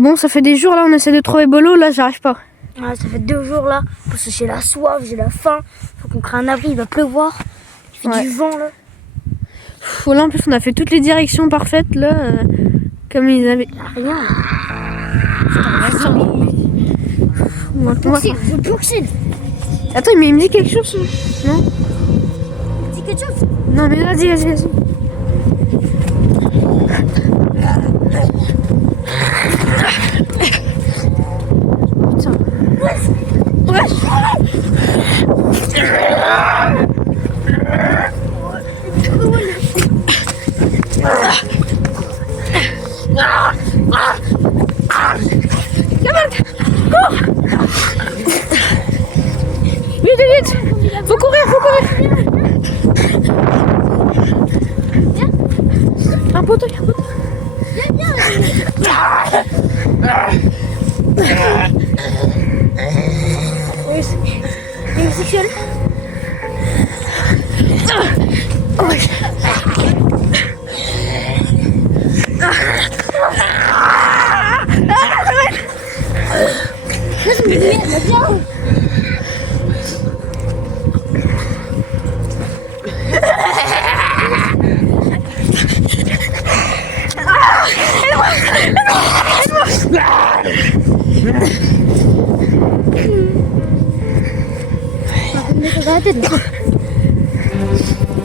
Bon, ça fait des jours là, on essaie de trouver Bolo, là j'arrive pas. Ah, ça fait 2 jours là, parce que j'ai la soif, j'ai la faim. Faut qu'on crée un abri, il va pleuvoir. Il fait du vent là. Là en plus on a fait toutes les directions parfaites là, comme ils avaient. Rien. Je poursuis. Attends, mais il me dit quelque chose, non? Il me dit quelque chose. Non mais vas-y. Vite, faut courir. Un poteau. Sexuel.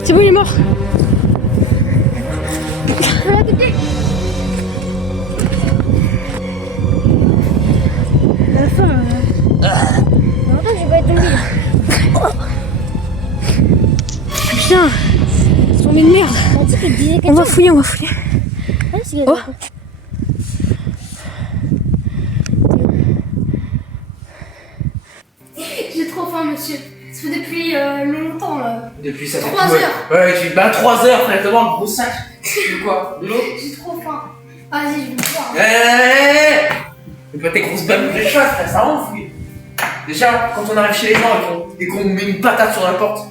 C'est bon, il est mort. La fin. Longtemps que j'ai pas été tombée. Putain, ils sont mis de merde. On va fouiller. Oh. J'ai trop faim, monsieur. Ça fait depuis longtemps là. Depuis ça fait 3 heures. Ouais, 3 heures, frère, t'as un gros sac. De quoi? De l'eau? J'ai trop faim. Vas-y, je vais boire. Mais pas tes grosses babouches de chat, frère, ça rend fou. Déjà, quand on arrive chez les gens et qu'on met une patate sur la porte,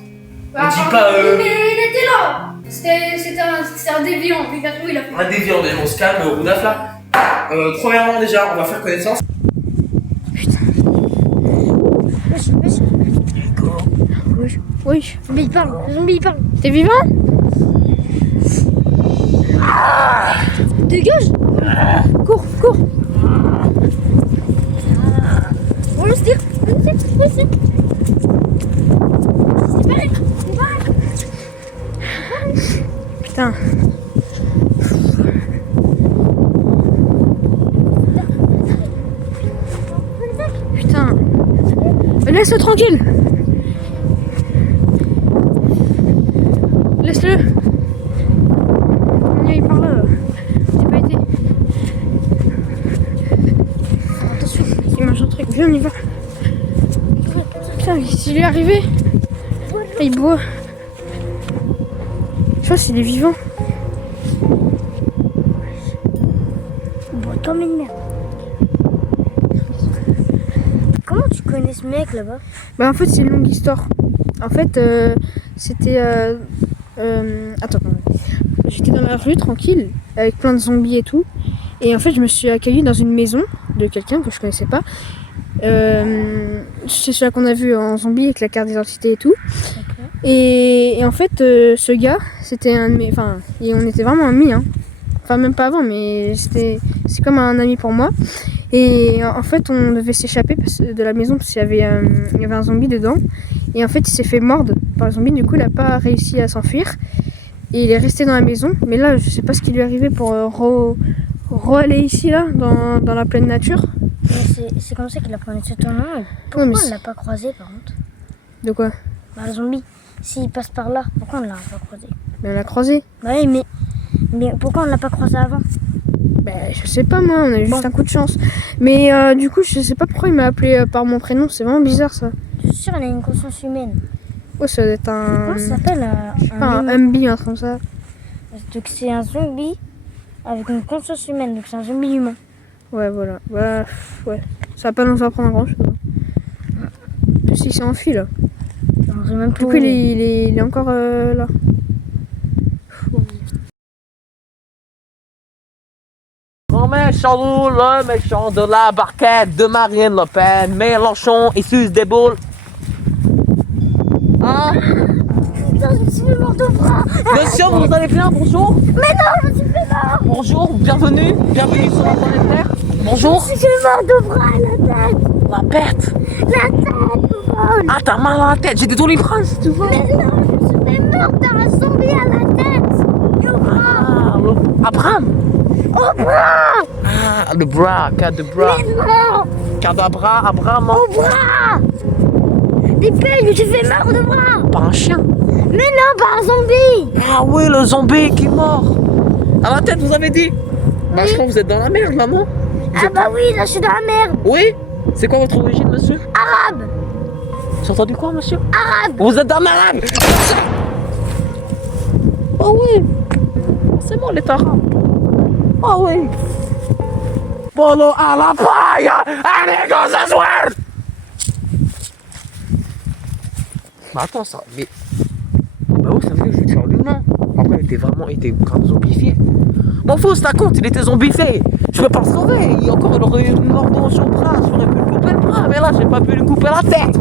on dit pas Mais il était là. C'était un déviant. Pikachu, il a fait. un déviant, déjà, on se calme, au bout d'un flat. Premièrement, déjà, on va faire connaissance. Oui. Le zombie il parle. T'es vivant? Dégage. Cours. On laisse dire. C'est pareil. Putain. Laisse-le tranquille. Laisse-le. Il part là. J'ai pas été. Attention, il mange un truc. Viens, on y va. Putain, s'il est arrivé, il boit. Je sais s'il est vivant. Il boit comme une merde. Comment tu connais ce mec là-bas? Bah en fait c'est une longue histoire. En fait c'était attends. J'étais dans la rue tranquille avec plein de zombies et tout. Et en fait je me suis accueillie dans une maison de quelqu'un que je connaissais pas. C'est celui qu'on a vu en zombie avec la carte d'identité et tout. Okay. Et en fait ce gars c'était un de mes. Enfin on était vraiment amis hein. Enfin même pas avant mais c'est comme un ami pour moi. Et en fait on devait s'échapper de la maison parce qu'il y avait un zombie dedans. Et en fait il s'est fait mordre par le zombie, du coup il a pas réussi à s'enfuir. Et il est resté dans la maison. Mais là je sais pas ce qui lui est arrivé pour aller ici là dans la pleine nature. C'est comme ça qu'il a prononcé ton nom. Pourquoi on l'a pas croisé par contre? De quoi? Bah le zombie. S'il passe par là, pourquoi on l'a pas croisé? Mais on l'a croisé. Bah oui mais pourquoi on l'a pas croisé avant? Bah, je sais pas moi, on a eu juste un coup de chance. Mais du coup, je sais pas pourquoi il m'a appelé par mon prénom, c'est vraiment bizarre ça. Je suis sûre, il a une conscience humaine. Oh, ça doit être un. Comment ça s'appelle un Humby, un truc comme ça. Donc c'est un zombie avec une conscience humaine, donc c'est un zombie humain. Ouais, voilà. Bah, ouais. Ça va pas nous apprendre grand chose. Si, c'est enfui là. Même du coup, il est encore là. Mélenchon, le méchant de la barquette de Marine Le Pen. Mélenchon, il suce des boules. Hein? Putain, je me suis fait mort de bras. Monsieur, vous allez bien? Bonjour. Mais non, je me suis fait mort. Bonjour, bienvenue sur la planète Terre. Bonjour. Je me suis fait mort de bras à la tête. La bête. La tête, Paul. Ah, t'as mal à la tête, j'ai des doliprane si tu veux. Mais non, je me suis fait mort d'un zombie à la tête. Et au bras. Ah, Abraham. Au bras. Ah, le bras, cas de bras. Mais non. Cadabra, Abraham. Au bras. Dépêche, je me suis fait mort de bras. Par un chien. Mais non, par un zombie. Ah oui, le zombie qui est mort. À la tête, vous avez dit? Bah, je crois que vous êtes dans la merde, maman. Ah bah oui, là je suis dans la merde. Oui? C'est quoi votre origine, monsieur? Arabe. J'ai entendu quoi, monsieur? Arabe. Vous êtes un arabe. Oh oui. C'est moi, l'État arabe. Oh oui. Polo à la paille. Allez, go ce soir. Mais attends, ça... Mais... Bah oui, ça veut dire que je suis tueur d'humain. Après, il était grave zombifié. Mon faux, c'est un compte, il était zombifié. Je peux pas le sauver. Il aurait eu une mort dans son bras. J'aurais pu lui couper le bras. Mais là, j'ai pas pu lui couper la tête.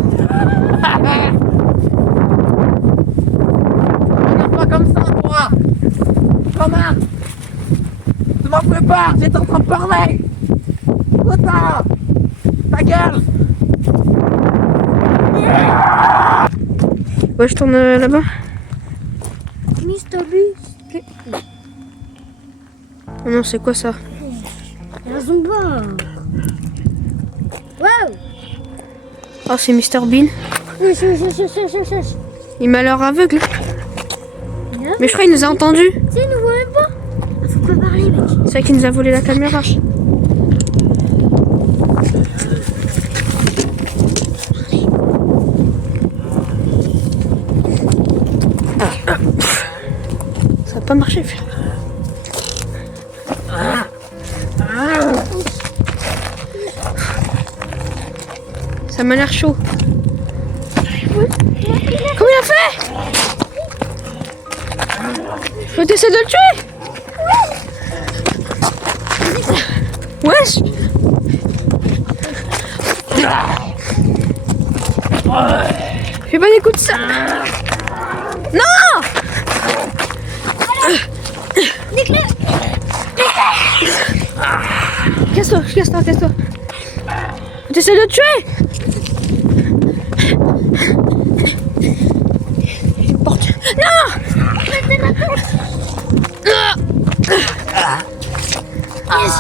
Regarde pas comme ça, toi. Connard. Tu m'as fait peur. J'étais en train de parler. Putain. Ta gueule. Ouais, je tourne là-bas. Mr. Beast. Oh non, c'est quoi ça? Un zomba. Wow. Oh, c'est Mr Bean. Il m'a l'air aveugle. Mais je crois qu'il nous a entendus. Tu sais, il nous voit même pas. Faut pas parler, mec. C'est vrai qu'il nous a volé la caméra. Ça va pas marcher, frère. Ça m'a l'air chaud. Comment il a fait? Faut t'essayer de le tuer? Wesh! Fais pas des coups de ça! Non! Casse-toi, casse-toi. T'essaies de le tuer? Porte. Non! Yes.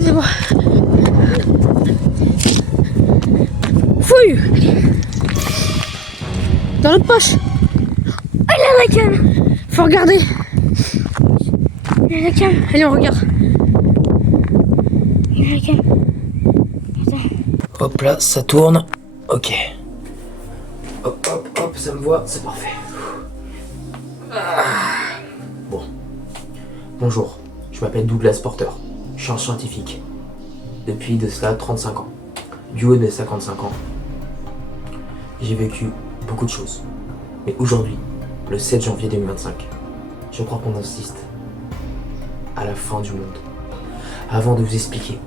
C'est bon. Fouille. Dans l'autre poche. Oh, il a la cam. Faut regarder. Il a la cam. Allez, on regarde. Il a la cam. Hop là, ça tourne. Ok. Hop, hop, hop, ça me voit, c'est parfait. Bon. Bonjour, je m'appelle Douglas Porter. Je suis un scientifique. Depuis de cela 35 ans. Du haut de 55 ans. J'ai vécu beaucoup de choses. Mais aujourd'hui, le 7 janvier 2025, je crois qu'on assiste à la fin du monde. Avant de vous expliquer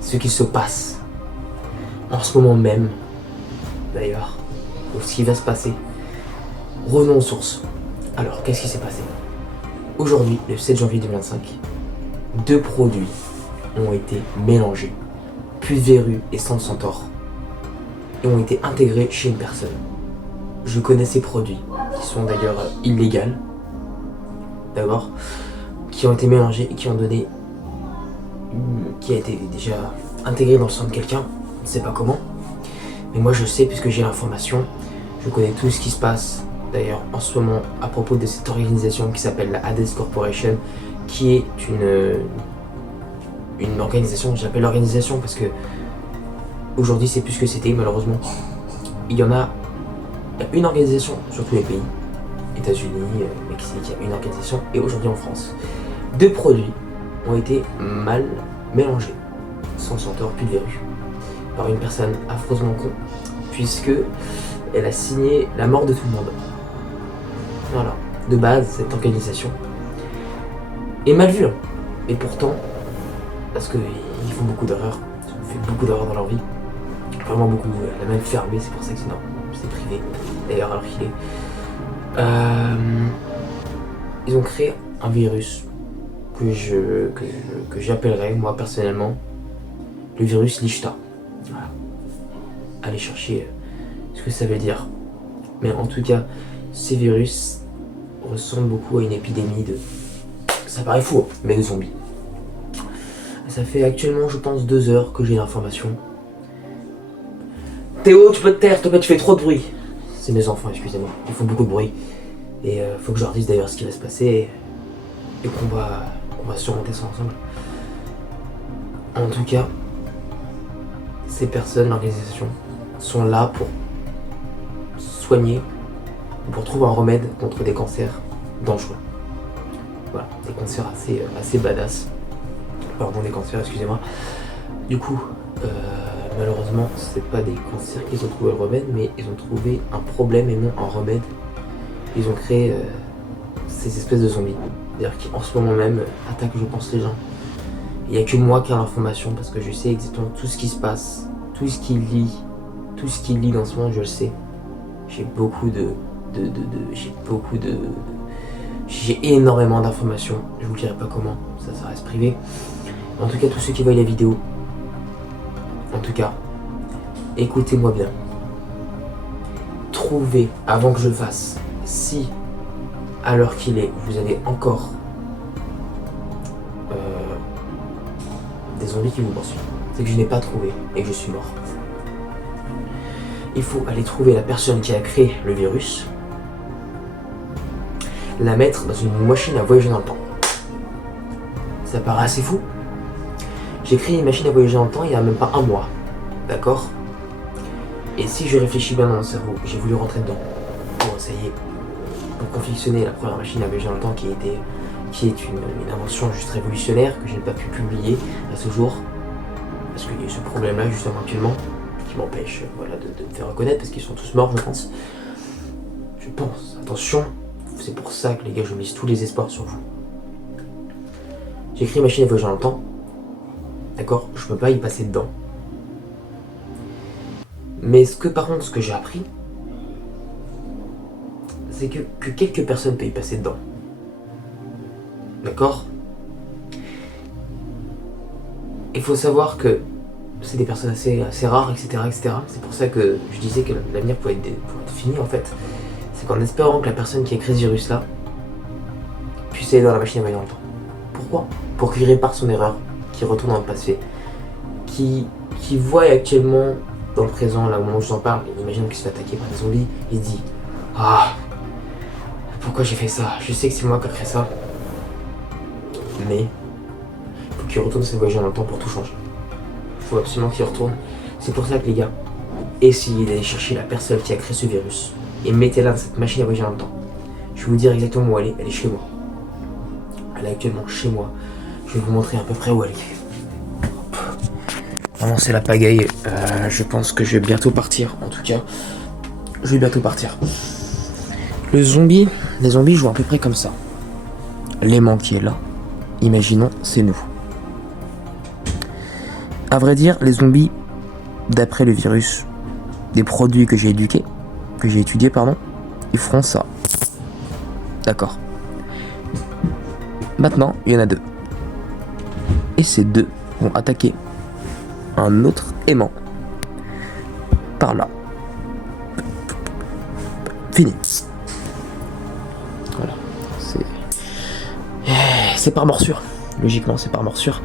ce qui se passe en ce moment même, d'ailleurs, ou ce qui va se passer, revenons aux sources. Alors, qu'est-ce qui s'est passé? Aujourd'hui, le 7 janvier 2025, 2 produits ont été mélangés, Pulvéru et Sang de Centaure, et ont été intégrés chez une personne. Je connais ces produits, qui sont d'ailleurs illégaux, d'abord, qui ont été mélangés et qui ont donné, qui a été déjà intégré dans le sang de quelqu'un, on ne sait pas comment, mais moi je sais puisque j'ai l'information, je connais tout ce qui se passe, d'ailleurs en ce moment à propos de cette organisation qui s'appelle la Hades Corporation, qui est une organisation, j'appelle organisation parce que aujourd'hui c'est plus ce que c'était malheureusement. Il y a une organisation sur tous les pays, États-Unis, Mexique, il y a une organisation, et aujourd'hui en France. 2 produits ont été mal mélangés, sans senteur plus de verrue, par une personne affreusement con, puisque elle a signé la mort de tout le monde. Voilà. De base, cette organisation est mal vue. Et pourtant, parce qu'ils font beaucoup d'erreurs, ils ont fait beaucoup d'erreurs dans leur vie. Vraiment beaucoup. Elle a même fermé, c'est pour ça que c'est non, c'est privé. D'ailleurs, alors qu'il est. Ils ont créé un virus que j'appellerais, moi personnellement, le virus Lichta. Voilà. Allez chercher ce que ça veut dire. Mais en tout cas, ces virus ressemblent beaucoup à une épidémie de... Ça paraît fou, mais de zombies. Ça fait actuellement, je pense, 2 heures que j'ai l'information. Théo, tu peux te taire, s'il te plaît, tu fais trop de bruit. C'est mes enfants, excusez-moi, ils font beaucoup de bruit. Et faut que je leur dise d'ailleurs ce qui va se passer et qu'on va surmonter ça ensemble. En tout cas, ces personnes, l'organisation, sont là pour soigner, pour trouver un remède contre des cancers dangereux. Voilà, des cancers assez badass. Pardon, des cancers, excusez-moi. Du coup, malheureusement, c'est pas des cancers qu'ils ont trouvé le remède, mais ils ont trouvé un problème et non un remède. Ils ont créé ces espèces de zombies. C'est-à-dire qu'en ce moment même, attaquent, je pense, les gens. Il n'y a que moi qui ai l'information parce que je sais exactement tout ce qui se passe, tout ce qu'il lit en ce moment, je le sais. J'ai énormément d'informations. Je vous dirai pas comment, ça reste privé. En tout cas, tous ceux qui voient la vidéo, en tout cas, écoutez-moi bien. Trouvez, avant que je le fasse, si à l'heure qu'il est, vous avez encore des zombies qui vous poursuivent, c'est que je n'ai pas trouvé et que je suis mort. Il faut aller trouver la personne qui a créé le virus, la mettre dans une machine à voyager dans le temps. Ça paraît assez fou. J'ai créé une machine à voyager dans le temps il n'y a même pas 1 mois, d'accord? Et si je réfléchis bien dans mon cerveau, j'ai voulu rentrer dedans pour essayer, pour confectionner la première machine à voyager dans le temps qui est une invention juste révolutionnaire que je n'ai pas pu publier à ce jour, parce qu'il y a ce problème-là justement actuellement qui m'empêche de me faire reconnaître parce qu'ils sont tous morts, je pense. Je pense, attention, c'est pour ça que les gars, je mise tous les espoirs sur vous. J'ai écrit machine à voyager dans le temps, d'accord, je peux pas y passer dedans. Mais par contre, ce que j'ai appris, c'est que quelques personnes peuvent y passer dedans. D'accord? Il faut savoir que c'est des personnes assez rares, etc., etc. C'est pour ça que je disais que l'avenir pouvait être fini, en fait. C'est qu'en espérant que la personne qui a créé ce virus-là puisse aller dans la machine à voyager dans le temps. Pourquoi? Pour qu'il répare son erreur, qu'il retourne dans le passé, qui voit actuellement, dans le présent, là au moment où je vous en parle, imagine qu'il se fait attaquer par des zombies, il se dit « Ah, pourquoi j'ai fait ça? Je sais que c'est moi qui ai créé ça. » Mais il faut qu'il retourne se voyager dans le temps pour tout changer. Il faut absolument qu'il retourne. C'est pour ça que les gars, essayez d'aller chercher la personne qui a créé ce virus et mettez-la dans cette machine à voyager dans le temps. Je vais vous dire exactement où elle est. Elle est chez moi. Elle est actuellement chez moi. Je vais vous montrer à peu près où elle est. Vraiment, c'est la pagaille. Je pense que je vais bientôt partir. En tout cas, je vais bientôt partir. Les zombies jouent à peu près comme ça. L'aimant qui est là, imaginons, c'est nous. À vrai dire, les zombies, d'après le virus, des produits que j'ai étudiés, ils feront ça. D'accord. Maintenant, il y en a 2. Et ces 2 vont attaquer un autre aimant. Par là. Fini. Voilà. C'est par morsure. Logiquement, c'est par morsure.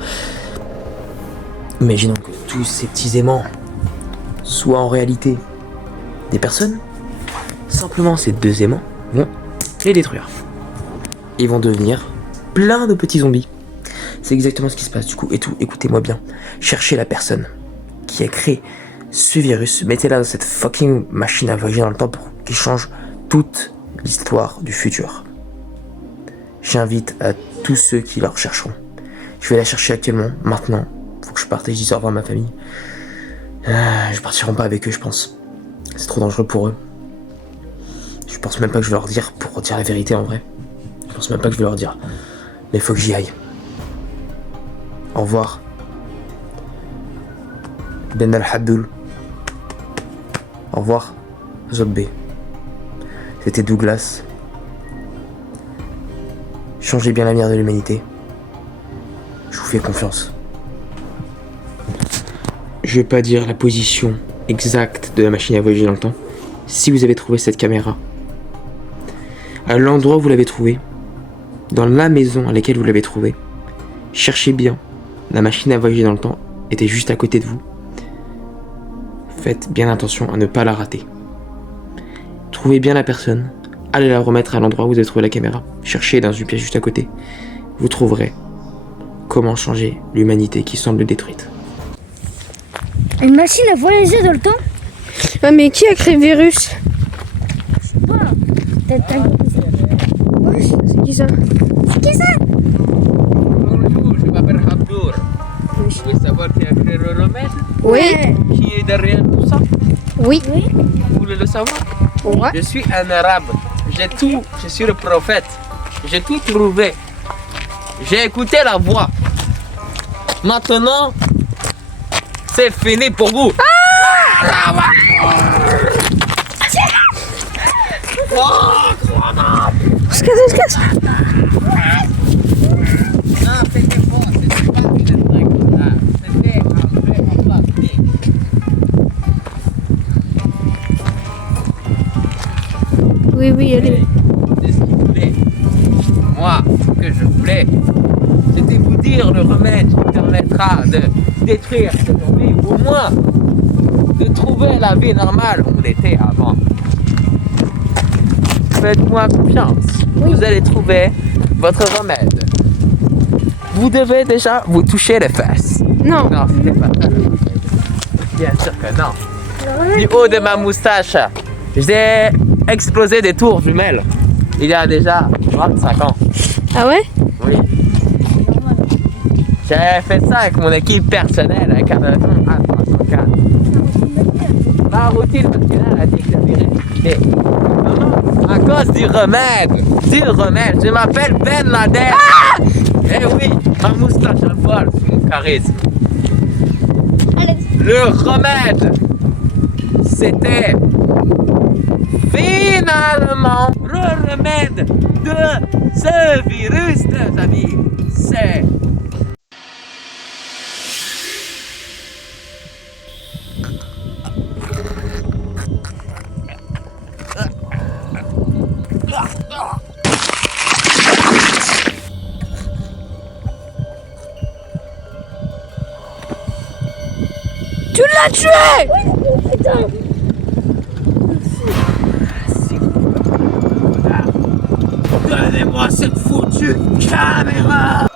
Imaginons que tous ces petits aimants soient en réalité des personnes. Simplement, ces 2 aimants vont les détruire. Ils vont devenir plein de petits zombies. C'est exactement ce qui se passe du coup. Et tout, écoutez-moi bien. Cherchez la personne qui a créé ce virus. Mettez-la dans cette fucking machine à voyager dans le temps pour qu'il change toute l'histoire du futur. J'invite à tous ceux qui la rechercheront. Je vais la chercher actuellement, maintenant. Faut que je parte et je dise au revoir à ma famille. Je partirai pas avec eux, je pense. C'est trop dangereux pour eux. Je pense même pas que je vais leur dire, pour dire la vérité en vrai. Je pense même pas que je vais leur dire. Mais faut que j'y aille. Au revoir. Ben al-Hadoul. Au revoir, Zobé. C'était Douglas. Changez bien l'avenir de l'humanité. Je vous fais confiance. Je vais pas dire la position exacte de la machine à voyager dans le temps. Si vous avez trouvé cette caméra, à l'endroit où vous l'avez trouvée, dans la maison à laquelle vous l'avez trouvée, cherchez bien. La machine à voyager dans le temps était juste à côté de vous. Faites bien attention à ne pas la rater. Trouvez bien la personne. Allez la remettre à l'endroit où vous avez trouvé la caméra. Cherchez dans une pièce juste à côté. Vous trouverez comment changer l'humanité qui semble détruite. Une machine à voyager dans le temps? Ouais, mais qui a créé le virus? Je sais pas. Peut-être un C'est qui ça? C'est qui ça? Bonjour, je m'appelle Abdour. Vous pouvez savoir qui a créé le remède? Oui. Qui est derrière tout ça? Oui. Vous voulez le savoir? Ouais. Je suis un arabe. Je suis le prophète. J'ai tout trouvé. J'ai écouté la voix. Maintenant, c'est fini pour vous. On se casse. Non, c'était faux. C'était pas une truc là. C'était un vrai en plastique. Oui, allez. C'est ce qu'il voulait. Moi, ce que je voulais, c'était vous dire le remède qui permettra de détruire cette vie, ou au moins de trouver la vie normale où on était avant. Faites-moi confiance. Vous allez trouver votre remède. Vous devez déjà vous toucher les fesses. Non. Non, c'était pas ça. Bien sûr que non. Du haut de ma moustache, j'ai explosé des tours jumelles il y a déjà 25 ans. Ah ouais? Oui. J'ai fait ça avec mon équipe personnelle, avec un avion A304. Ma routine matinale a dit que j'avais ressuscité. À cause du remède. Je m'appelle Ben Laden. Eh oui, ma moustache à poil sous mon charisme. Le remède, c'était finalement le remède de ce virus, les amis. C'est Tu l'as tué! Donnez-moi cette foutue caméra!